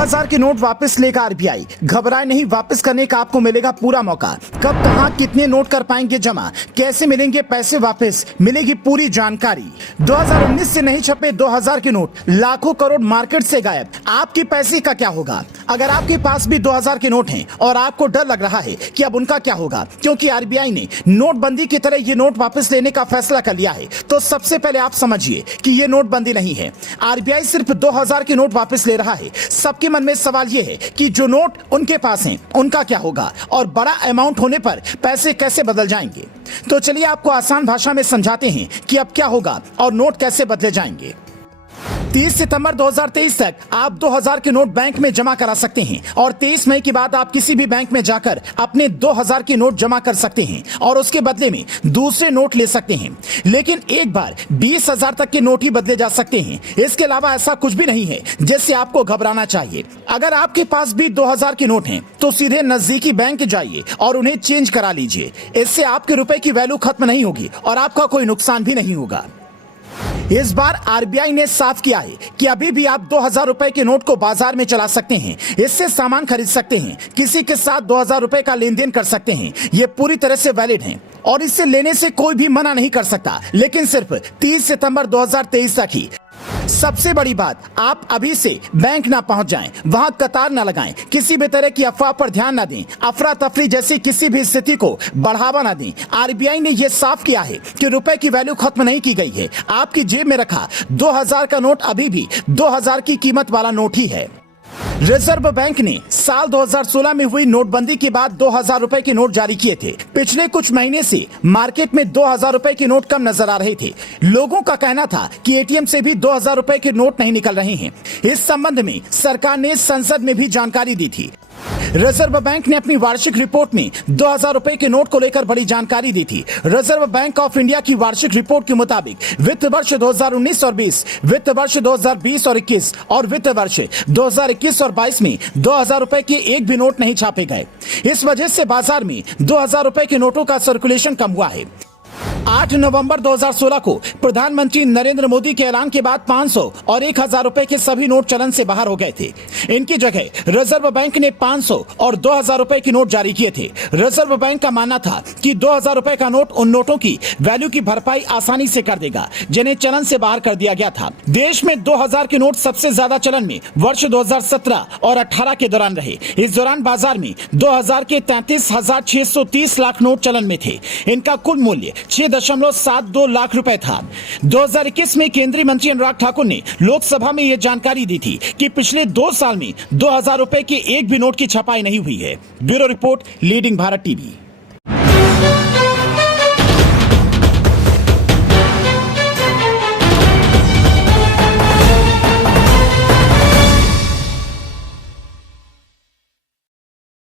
2000 के नोट वापस लेगा आरबीआई। घबराए नहीं, वापस करने का आपको मिलेगा पूरा मौका। कब, कहां, कितने नोट कर पाएंगे जमा, कैसे मिलेंगे पैसे वापस, मिलेगी पूरी जानकारी। 2019 से नहीं छपे 2000 के नोट लाखों करोड़ मार्केट से गायब। आपके पैसे का क्या होगा? अगर आपके पास भी 2000 के नोट हैं और आपको डर लग रहा है कि अब उनका क्या होगा, क्योंकि आरबीआई ने नोटबंदी की तरह ये नोट वापस लेने का फैसला कर लिया है, तो सबसे पहले आप समझिए कि ये नोटबंदी नहीं है। आरबीआई सिर्फ 2000 के नोट वापस ले रहा है। सबके मन में सवाल यह है कि जो नोट उनके पास हैं उनका क्या होगा, और बड़ा अमाउंट होने पर पैसे कैसे बदल जाएंगे। तो चलिए आपको आसान भाषा में समझाते हैं कि अब क्या होगा और नोट कैसे बदले जाएंगे। 30 सितंबर 2023 तक आप 2000 के नोट बैंक में जमा करा सकते हैं और 23 मई के बाद आप किसी भी बैंक में जाकर अपने 2000 के नोट जमा कर सकते हैं और उसके बदले में दूसरे नोट ले सकते हैं। लेकिन एक बार 20,000 तक के नोट ही बदले जा सकते हैं। इसके अलावा ऐसा कुछ भी नहीं है जिससे आपको घबराना चाहिए। अगर आपके पास भी 2000 के नोट हैं तो सीधे नजदीकी बैंक जाइए और उन्हें चेंज करा लीजिए। इससे आपके रुपए की वैल्यू खत्म नहीं होगी और आपका कोई नुकसान भी नहीं होगा। इस बार आरबीआई ने साफ किया है कि अभी भी आप 2000 रुपए के नोट को बाजार में चला सकते हैं, इससे सामान खरीद सकते हैं, किसी के साथ 2000 रुपए का लेन देन कर सकते हैं। ये पूरी तरह से वैलिड है और इससे लेने से कोई भी मना नहीं कर सकता, लेकिन सिर्फ 30 सितंबर 2023 तक ही। सबसे बड़ी बात, आप अभी से बैंक ना पहुंच जाएं, वहां कतार ना लगाएं, किसी भी तरह की अफवाह पर ध्यान ना दें, अफरा तफरी जैसी किसी भी स्थिति को बढ़ावा ना दें। आरबीआई ने यह साफ किया है कि रुपए की वैल्यू खत्म नहीं की गई है। आपकी जेब में रखा 2000 का नोट अभी भी 2000 की कीमत वाला नोट ही है। रिजर्व बैंक ने साल 2016 में हुई नोटबंदी के बाद 2000 रुपए के नोट जारी किए थे। पिछले कुछ महीने से मार्केट में 2000 रुपए के नोट कम नजर आ रहे थे। लोगों का कहना था कि एटीएम से भी 2000 रुपए के नोट नहीं निकल रहे हैं। इस संबंध में सरकार ने संसद में भी जानकारी दी थी। रिजर्व बैंक ने अपनी वार्षिक रिपोर्ट में 2000 रुपए के नोट को लेकर बड़ी जानकारी दी थी। रिजर्व बैंक ऑफ इंडिया की वार्षिक रिपोर्ट के मुताबिक वित्त वर्ष 2019 और 20, वित्त वर्ष 2020 और 21 और वित्त वर्ष 2021 और 22 में 2000 रुपए के एक भी नोट नहीं छापे गए। इस वजह से बाजार में 2000 रुपए के नोटों का सर्कुलेशन कम हुआ है। 8 नवंबर 2016 को प्रधानमंत्री नरेंद्र मोदी के ऐलान के बाद 500 और 1000 रुपए के सभी नोट चलन से बाहर हो गए थे। इनकी जगह रिजर्व बैंक ने 500 और 2000 रुपए के नोट जारी किए थे। रिजर्व बैंक का मानना था कि 2000 रुपए का नोट उन नोटों की वैल्यू की भरपाई आसानी से कर देगा जिन्हें चलन से बाहर कर दिया गया था। देश में 2000 के नोट सबसे ज्यादा चलन में वर्ष 2017 और 18 के दौरान रहे। इस दौरान बाजार में 2000 के 33,630 लाख नोट चलन में थे। इनका कुल मूल्य 6.72 लाख रुपए था। 2021 में केंद्रीय मंत्री अनुराग ठाकुर ने लोकसभा में यह जानकारी दी थी कि पिछले 2 साल में 2000 रुपए के एक भी नोट की छपाई नहीं हुई है। Bureau report, leading Bharat TV.